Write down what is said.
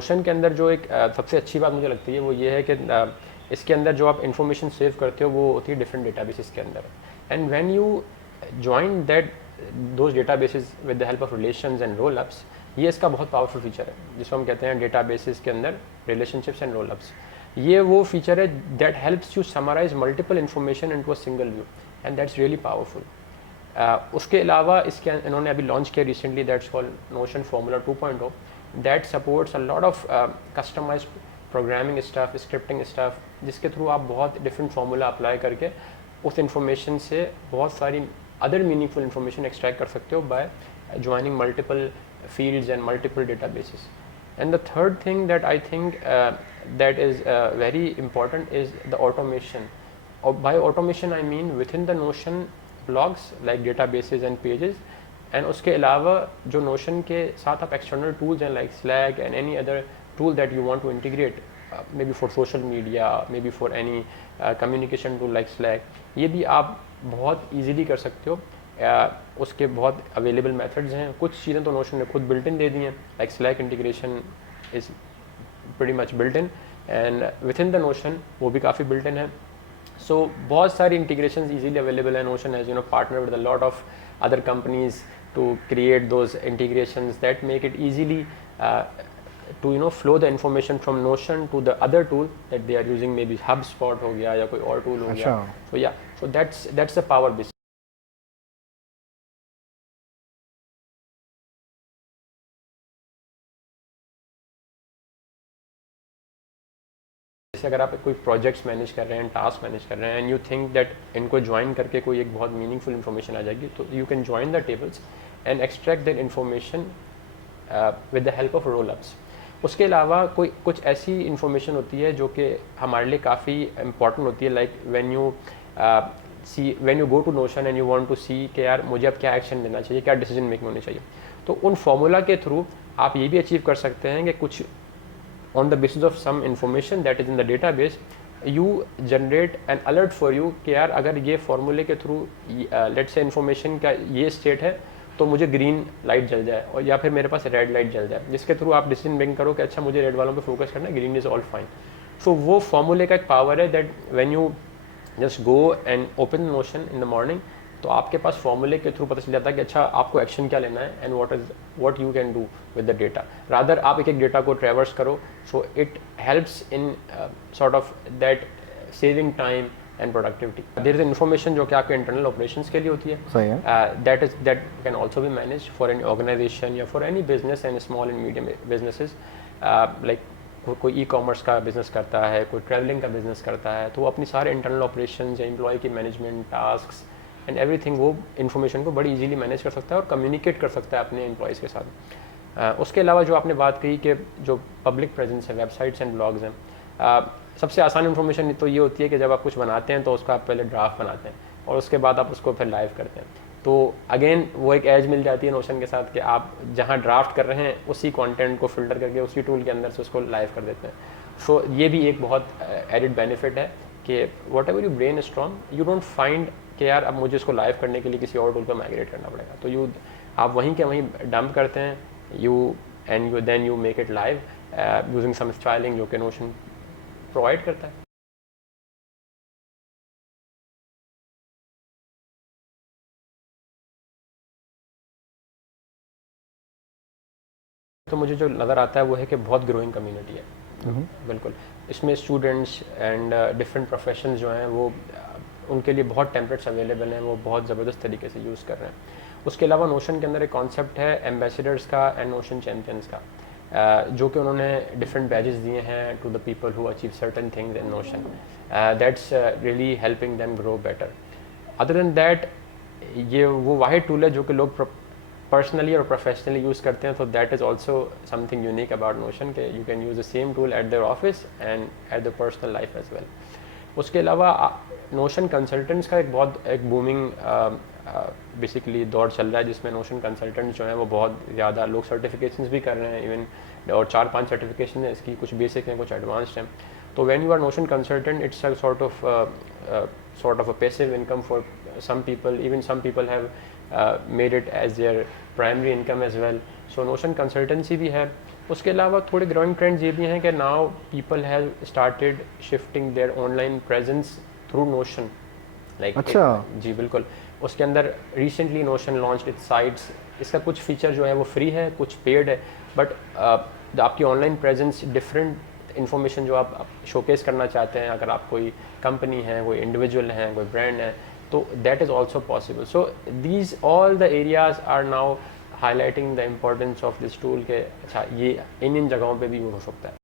Notion के अंदर जो एक सबसे अच्छी बात मुझे लगती है वो ये है कि इसके अंदर जो आप इन्फॉर्मेशन सेव करते हो वो होती है डिफरेंट डेटाबेसेस के अंदर, and when you join that those databases with the help of relations and roll ups, ये इसका बहुत पावरफुल फीचर है जिसको हम कहते हैं डेटाबेसेस के अंदर रिलेशनशिप्स एंड रोल अप्स। ये वो फीचर है that helps you summarise multiple information into a single view, and that's really powerful. उसके अलावा इसके इन्होंने अभी लॉन्च किया recently, that's called Notion formula 2.0, that supports a lot of customised programming stuff, scripting stuff, जिसके through आप बहुत different formula apply करके उस इंफॉर्मेशन से बहुत सारी अदर मीनिंगफुल इंफॉर्मेशन एक्सट्रैक्ट कर सकते हो by joining multiple fields and multiple databases. And the third thing that I think that is very important is the automation. By automation I mean within the Notion blogs like databases and pages, and उसके अलावा जो Notion के साथ आप external tools हैं like Slack and any other tool that you want to integrate, maybe for social media, maybe for any communication tool like Slack, ये भी आप बहुत easily कर सकते हो। उसके बहुत अवेलेबल मेथड्स हैं। कुछ चीज़ें तो नोशन ने खुद बिल्ट इन दे दी हैं, like Slack integration is pretty much built in, and with in the Notion वो भी काफ़ी बिल्ट इन है। सो बहुत सारी इंटीग्रेशन ईजीली अवेलेबल है। Notion has partner with a lot of other companies to create those integrations that make it easily to flow the information from Notion to the other tool that they are using, maybe HubSpot हो गया या कोई और tool हो गया। So yeah, so that's the power basically। जैसे अगर आप कोई प्रोजेक्ट्स मैनेज कर रहे हैं, टास्क मैनेज कर रहे हैं, एंड यू थिंक दैट इनको ज्वाइन करके कोई एक बहुत मीनिंगफुल इन्फॉर्मेशन आ जाएगी, तो you can join the tables and extract that information with the help of roll ups. उसके अलावा कोई कुछ ऐसी इन्फॉर्मेशन होती है जो कि हमारे लिए काफ़ी इंपॉर्टेंट होती है, like when you go to Notion and you want to see कि यार मुझे अब क्या एक्शन लेना चाहिए, क्या डिसीजन मेकिंग होनी चाहिए, तो उन फॉर्मूला के थ्रू आप ये भी अचीव कर सकते हैं कि कुछ on the basis of some information that is in the database, you generate an alert for you कि यार अगर ये फॉर्मूले के थ्रू let's say इन्फॉर्मेशन का ये स्टेट है तो मुझे ग्रीन लाइट जल जाए, और या फिर मेरे पास रेड लाइट जल जाए, जिसके थ्रू आप डिसीजन मेकिंग करो कि अच्छा मुझे रेड वालों पे फोकस करना है, ग्रीन इज ऑल फाइन। सो वो फॉर्मूले का एक पावर है that when you just go and open notion in the morning, तो आपके पास फॉर्मूले के थ्रू पता चल जाता है कि अच्छा आपको एक्शन क्या लेना है and what you can do with the data, rather आप एक एक डेटा को ट्रैवर्स करो। So it helps in sort of that saving time and productivity. There is information जो कि आपके इंटरनल ऑपरेशंस के लिए होती है, that can also be manage for any organisation या for any business and small and medium businesses, like कोई e commerce का बिजनेस करता है, कोई ट्रैवलिंग का बिजनेस करता है, तो वो अपनी सारे इंटरनल ऑपरेशन या एम्प्लॉय की मैनेजमेंट टास्क एंड एवरीथिंग वो इन्फॉर्मेशन को बड़ी इजीली मैनेज कर सकता है और कम्युनिकेट कर सकता है अपने एम्प्लॉयज़ के साथ। उसके अलावा जो आपने बात कही कि जो पब्लिक प्रेजेंस है, वेबसाइट्स एंड ब्लॉग्स हैं, सबसे आसान इन्फॉर्मेशन तो ये होती है कि जब आप कुछ बनाते हैं तो उसका आप पहले ड्राफ्ट बनाते हैं और उसके बाद आप उसको फिर लाइव करते हैं, तो अगेन वो एक एज मिल जाती है नोशन के साथ कि आप जहाँ ड्राफ्ट कर रहे हैं उसी कंटेंट को फिल्टर करके उसी टूल के अंदर से उसको लाइव कर देते हैं। सो ये भी एक बहुत एडिड बेनिफिट है कि what ever you brain strong, you don't find कि यार अब मुझे इसको लाइव करने के लिए किसी और टूल पर माइग्रेट करना पड़ेगा, तो आप वहीं के वहीं डंप करते हैं, then you make it live using some styling जो कि नोशन प्रोवाइड करता है। तो मुझे जो नज़र आता है वो है कि बहुत ग्रोइंग कम्युनिटी है। बिल्कुल, इसमें स्टूडेंट्स एंड डिफरेंट प्रोफेशंस जो हैं वो उनके लिए बहुत टेम्पलेट्स अवेलेबल हैं, वो बहुत ज़बरदस्त तरीके से यूज़ कर रहे हैं। उसके अलावा नोशन के अंदर एक कॉन्सेप्ट है एम्बेसडर्स का एंड नोशन चैम्पियंस का, जो कि उन्होंने डिफरेंट बैजेस दिए हैं to the people who achieve certain things in Notion, that's really helping them grow better. Other than that, ये वो वाहिद टूल है जो कि लोग पर्सनली और प्रोफेशनली यूज़ करते हैं, तो that is also something unique about Notion के you can use the same tool at there office and at the personal life as well. उसके अलावा नोशन कंसल्टेंट्स का एक बूमिंग बेसिकली दौर चल रहा है, जिसमें नोशन कंसल्टेंट्स जो हैं वो बहुत ज़्यादा लोग सर्टिफिकेशंस भी कर रहे हैं इवन, और 4-5 सर्टिफिकेशन है इसकी, कुछ बेसिक हैं कुछ एडवांस्ड हैं। तो when you are Notion consultant, it's a sort of a passive income for some people, even some people have made it as their primary income as well. So Notion consultancy भी है, उसके अलावा थोड़े growing trends ये भी हैं कि now people have started shifting their online presence through notion like. अच्छा। जी बिल्कुल। उसके अंदर recently notion launched it's sites. इसका कुछ फीचर जो है वो फ्री है, कुछ पेड है, बट आपकी ऑनलाइन प्रेजेंस डिफरेंट इन्फॉर्मेशन जो आप शोकेस करना चाहते हैं, अगर आप कोई कंपनी है, कोई इंडिविजुअल हैं, कोई ब्रांड है, तो that is also possible. So these all the areas are now highlighting the importance of this tool के अच्छा ये इन जगहों पे भी यूज हो सकता है।